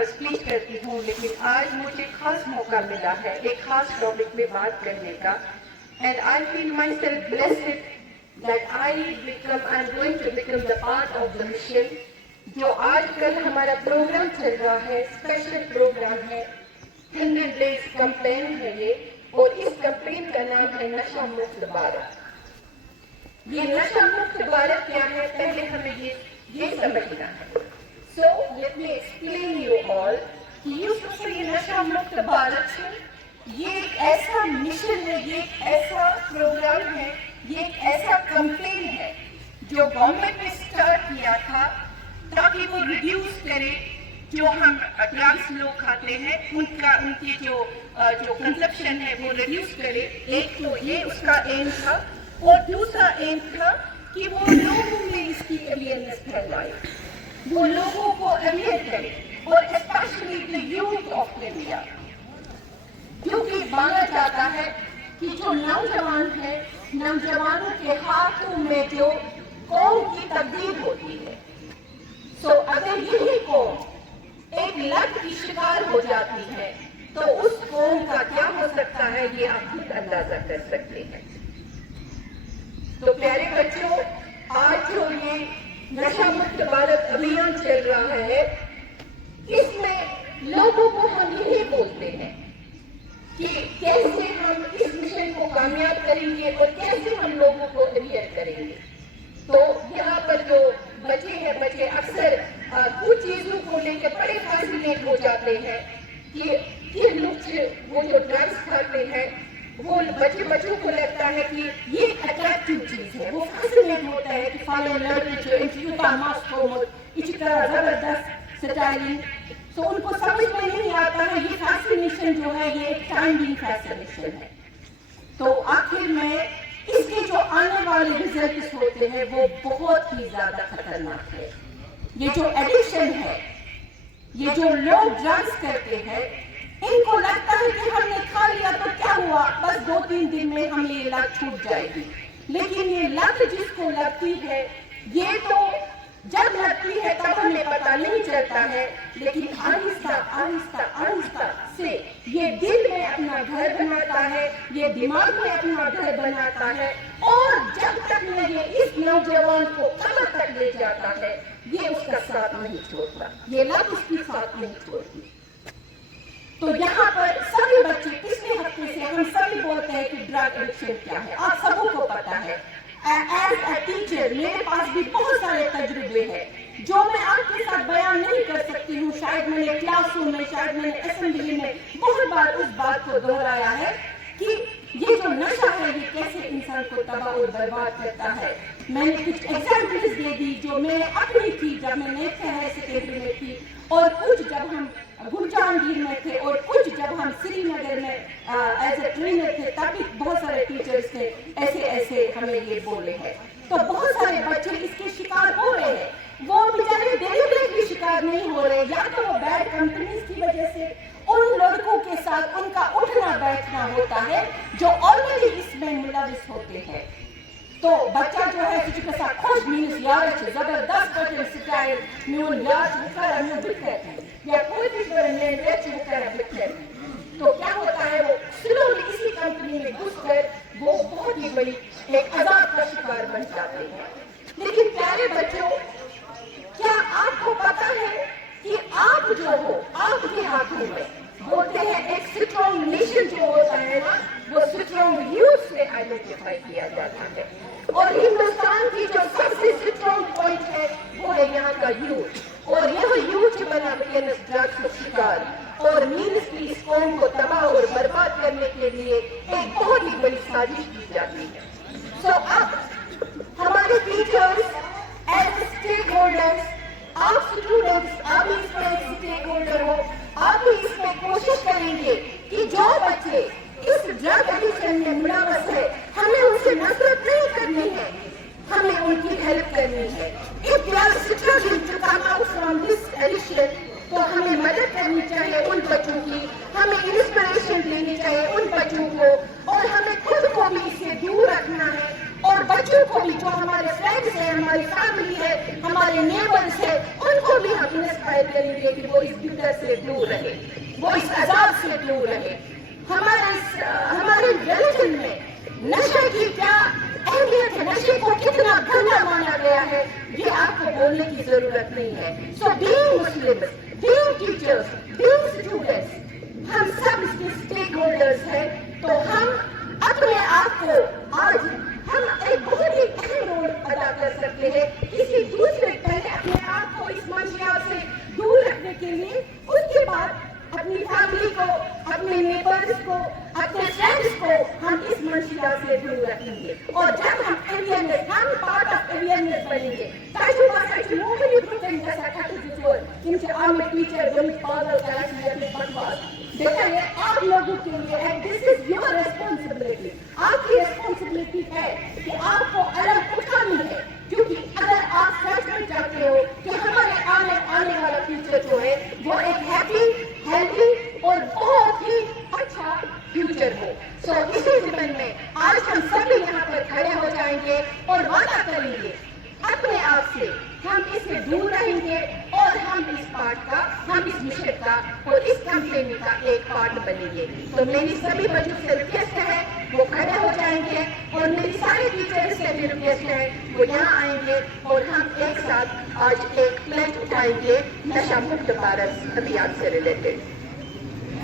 Speech करती हूँ, लेकिन आज मुझे खास मौका मिला है एक खास टॉपिक में बात करने का, and I feel my self blessed that I'm going to become the part of the mission। जो आजकल हमारा प्रोग्राम चल रहा है, स्पेशल प्रोग्राम है, 100 days कैंपेन है ये, और इस कैंपेन का नाम है नशा मुक्त भारत। ये नशा मुक्त भारत क्या है, पहले हमें ये समझना है। So let me explain you all कि ये नशा मुक्त भारत है, ये एक ऐसा मिशन है, ये एक ऐसा प्रोग्राम है, ये एक ऐसा कैंपेन है जो गवर्नमेंट ने स्टार्ट किया था ताकि वो रिड्यूस करे जो हम ड्रग्स लोग खाते हैं उनकी जो कंजप्शन है वो रिड्यूस करे। एक तो ये उसका एम था, और दूसरा एम था कि वो लोगों में इसकी अवेयरनेस फैलाए, वो लोगों को अवेयर करे, और specially the youth of India, क्योंकि माना जाता है कि जो नौजवान है, नौजवानों के हाथों में जो कौम की तकदीर होती है, तो अगर यही कौम एक लत की शिकार हो जाती है तो उस कौम का क्या हो सकता है, ये आप खुद अंदाजा कर सकते हैं। तो प्यारे बच्चों, आज जो ये नशा मुक्त भारत अभियान चल रहा है, इसमें लोगों को हम यही बोलते हैं कि कैसे हम इस मिशन को कामयाब करेंगे और कैसे हम लोगों को अवेयर करेंगे। तो यहाँ पर जो बच्चे अक्सर कुछ चीजों को लेकर बड़े फैसिनेट हो जाते हैं कि लोग वो जो ड्रग्स खाते हैं, वो बच्चों को लगता है कि ये अट्रैक्टिव चीज है, वो फैसिनेट होता है कि फॉलो जबरदस्त स्टाइलिंग। तो उनको समझ में नहीं आता है ये फैसिनेशन जो है ये एक टाइमिंग फैसिनेशन है। तो आखिर में इसके जो आने वाले रिजल्ट्स होते हैं वो बहुत ही ज्यादा खतरनाक है। ये जो एडिक्शन है, ये जो लोग ड्रग्स करते हैं, इनको लगता है कि हमने खा लिया तो क्या हुआ, बस 2-3 दिन में हमें ये लत छूट जाएगी। लेकिन ये लत जिसको लगती है, ये तो जब लगती है तब हमें पता नहीं चलता है, लेकिन आहिस्ता आहिस्ता आहिस्ता से ये दिल में अपना घर बनाता है, ये दिमाग में अपना घर बनाता है, और जब तक में ये इस नौजवान को कमर तक ले जाता है, ये उसका साथ नहीं छोड़ता, ये लत उसकी साथ नहीं छोड़ती। तो यहाँ पर सभी बच्चे पिछले हफ्ते से हम सभी बोलते हैं कि ड्रग एडिक्शन क्या है, आप सबों को पता है। एज अ टीचर मेरे पास भी बहुत सारे तजुर्बे हैं जो मैं आपके साथ बयान नहीं कर सकती हूँ। शायद मैंने क्लासरूम में, शायद मैंने असेंबली में बहुत बार उस बात को दोहराया है कि ये जो नशा है ये कैसे इंसान को तबाह और बर्बाद करता है। मैंने कुछ एग्जाम्पल्स दे दी जो मैं अपनी थी जब मैं नेक्स्ट हायर सेकेंडरी में थी, और कुछ जब हम गुलजानगीर में थे, और कुछ जब हम श्रीनगर में एज ए ट्रेनर थे, तब भी बहुत सारे टीचर्स ने ऐसे हमें ये बोले हैं। तो बहुत सारे बच्चे इसके शिकार हो रहे हैं, वो बेचारे डेलीबरेटली शिकार नहीं हो रहे, या तो वो बैड कंपनीज की वजह से उन लड़कों के साथ उनका उठना बैठना होता है जो ऑलरेडी इसमें मुलविस होते हैं। तो बच्चा जो है किसी के साथ खुश मीन्स यार जबरदस्त बटन स्टाइल न्यून यार होकर हमें बिखर या कोई भी करने रेच होकर बिखर। तो क्या होता है, वो स्लोली इसी कंपनी में घुसकर वो बहुत ही बड़ी एक अजाब का शिकार बन जाते हैं। लेकिन प्यारे बच्चों, क्या आपको पता है कि आप जो हो आपके हाथों में, बोलते हैं एक स्ट्रॉन्ग नेशन जो होता है ना, वो स्ट्रॉन्ग यूथ से आइडेंटिफाई किया जाता है, और हिंदुस्तान की जो सबसे स्ट्रॉन्ग पॉइंट है वो है यहाँ का यूथ, और यह यूथ बना ड्रग्स का शिकार और मीन्स की इस कौम को तबाह और बर्बाद करने के लिए एक बहुत ही बड़ी साजिश की जाती है। सो अब हमारे टीचर्स एज स्टेक होल्डर्स, आप स्टूडेंट्स, आप भी इसमें एक स्टेक होल्डर हो, आप भी इसमें कोशिश करेंगे कि जो बच्चे इस ड्रग एडिक्शन में मुलव्वस है, हमें उनसे नफरत नहीं करनी है, हमें उनकी हेल्प करनी है। If we are struggling to come out from this addiction, तो हमें मदद करनी चाहिए उन बच्चों की, हमें इंस्पिरेशन देनी चाहिए उन बच्चों को, और हमें खुद को भी इससे दूर रखना है, और बच्चों को भी, जो हमारे फ्रेंड्स हैं, हमारी फैमिली है, हमारे नेबर्स है, उनको भी हम इंस्पायर करेंगे कि वो इस बिदअत से दूर रहे, वो इस अजाब से दूर रहे। हमारे रिलीजन में नशे की क्या अहमियत है, नशे को कितना गंदा माना गया है, ये आपको बोलने की जरूरत नहीं है। So being Muslims, being teachers, being students, हम सब इसके स्टेक होल्डर्स हैं। तो हम अपने आप को आज हम एक बहुत ही अहम रोल अदा कर सकते हैं किसी दूसरे, पहले अपने आप को इस मंशिया से दूर रखने के लिए, उसके बाद अपनी फैमिली को, अपने नेबर्स को, अपने फ्रेंड्स को हम इस मंशिया से दूर रखेंगे। और जब हम अवेयरनेस, हम पार्ट ऑफ अवेयरनेस बनेंगे, ताकि nobody pretends as I had to before, कि I'm a teacher, very father, बकवास। देखा ये आप लोगों के लिए है, दिस इज योर रिस्पॉन्सिबिलिटी। आपकी रिस्पॉन्सिबिलिटी है कि आपको अलग उठानी है, क्योंकि अगर आप सच में चाहते हो कि हमारे आने वाला फ्यूचर जो है वो एक हैप्पी, हेल्थी और बहुत ही अच्छा फ्यूचर हो। सो इसी जीवन में आज हम सभी यहाँ पर खड़े हो जाएंगे और वादा करेंगे अपने आप से, हम इससे दूर रहेंगे और हम इस पार्ट का, हम इस मिशन का और इस कैंपेन का एक पार्ट बनेंगे। तो मेरी सभी बच्चों से रिक्वेस्ट है वो खड़े हो जाएंगे और मेरी सारे टीचर्स से भी रिक्वेस्ट है वो यहाँ आएंगे और हम एक साथ आज एक प्लेट उठाएंगे नशा मुक्त भारत अभियान से रिलेटेड।